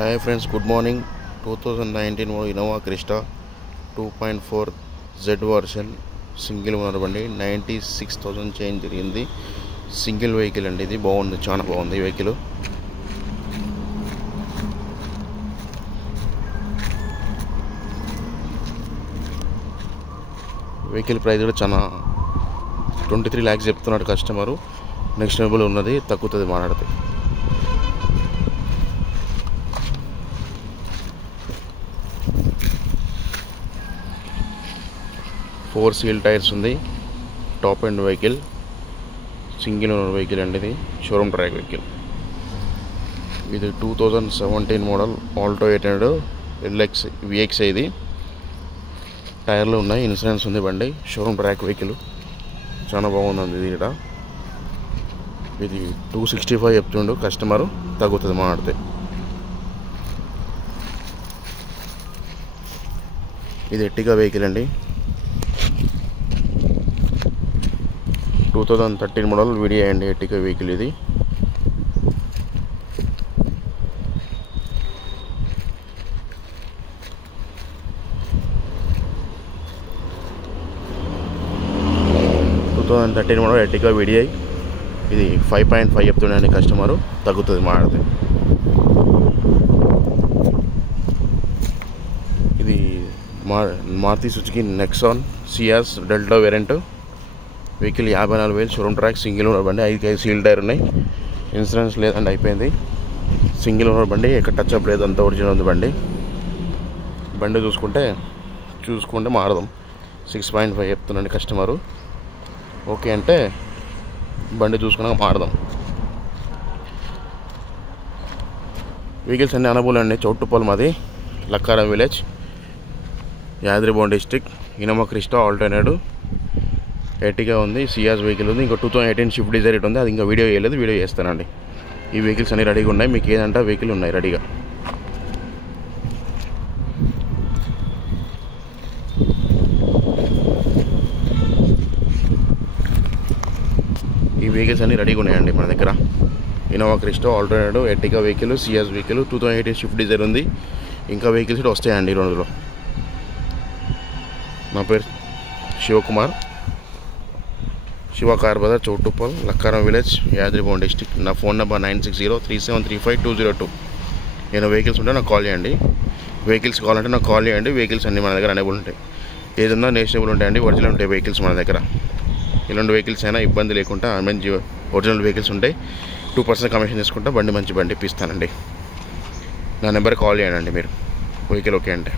Hi friends, good morning. 2019 Innova Crysta 2.4 Z version single owner బండి 96,000 change జరిగింది. Single vehicle అండి, ఇది బాగుంది, చాలా బాగుంది ఈ వెహికల్. వెహికల్ ప్రైస్ కూడా చాలా 23 lakhs చెప్తున్నాడు కస్టమరు. నెక్స్ట్ లెవెల్ ఉన్నది, తగ్గుతుంది మాట్లాడితే. ఫోర్ సీల్ టైర్స్ ఉంది. Top end vehicle, single owner vehicle అండి, ఇది షోరూమ్ ట్రాక్ వెహికల్. ఇది 2017 మోడల్ ఆల్టో 800 LX VX. ఇది టైర్లు ఉన్నాయి, ఇన్సూరెన్స్ ఉంది బండి. షోరూమ్ ట్రాక్ వెహికల్ చాలా బాగుంది. ఇది ఇక్కడ ఇది 265 చెప్తుండు కస్టమరు, తగ్గుతుంది మాట్లాడితే. ఇది ఎర్టిగా వెహికల్ అండి, 2013 మోడల్ వీడియో అండి, ఎర్టిగా వెహికల్. ఇది మోడల్ ఎర్టిగా వీడియో. ఇది 5.5 చెప్తుండండి కస్టమరు, తగ్గుతుంది మాట్లాడితే. ఇది Maruti Suzuki Nexon Ciaz delta variant vehicle. 54,000 showroom track, single owner బండి. 5 సీల్ టైర్ ఉన్నాయి, ఇన్సూరెన్స్ లేదండి, అయిపోయింది. సింగిల్ ఓనర్ బండి, ఎక్కడ టచ్ అప్ లేదు, అంతా ఒరిజినల్ ఉంది బండి. బండి చూసుకుంటే మారదాం. 6.5 చెప్తుందండి కస్టమరు. ఓకే అంటే బండి చూసుకున్నాక మారదాం. వెహికల్స్ అన్నీ అనబుల్ అండి. చౌటుప్పల్ మాది, Lakkaram village, Yadagirigutta district. Innova Crysta alternative Ertiga ఉంది, సియాస్ వెహికల్ ఉంది. ఇంకా 2018 షిఫ్ట్ డిజైర్ ఉంది, అది ఇంకా వీడియో చేయలేదు, వీడియో చేస్తానండి. ఈ వెహికల్స్ అన్నీ రెడీగా ఉన్నాయి, మీకు ఏదంటే వెహికల్ ఉన్నాయి రెడీగా. ఈ వెహికల్స్ అన్నీ రెడీగా ఉన్నాయండి మన దగ్గర. Innova Crysta alternative Ertiga vehicle, Ciaz vehicle, 2018 Swift Dzire ఉంది. ఇంకా వెహికల్స్ కూడా వస్తాయండి ఈ రోజులో. నా పేరు Shivakumar, Shiva car Bazaar, Choutuppal, Lakkaram village, Yadagirigutta district. నా ఫోన్ నెంబర్ 9603735202. నేను వెహికల్స్ ఉంటే నాకు కాల్ చేయండి. వెహికల్స్ కావాలంటే నాకు కాల్ చేయండి. వెహికల్స్ అన్నీ మన దగ్గర అనేబుల్ ఉంటాయి, ఏదన్నా నేషనబుల్ ఉంటాయండి, ఒరిజినల్ ఉంటాయి వెహికల్స్ మన దగ్గర. ఇలాంటి వెహికల్స్ అయినా ఇబ్బంది లేకుండా మంచి ఒరిజినల్ వెహికల్స్ ఉంటాయి. 2% కమిషన్ తీసుకుంటా, మంచి బండి ఇప్పిస్తానండి. నా నెంబర్ కాల్ చేయండి మీరు వెహికల్ ఓకే అంటే.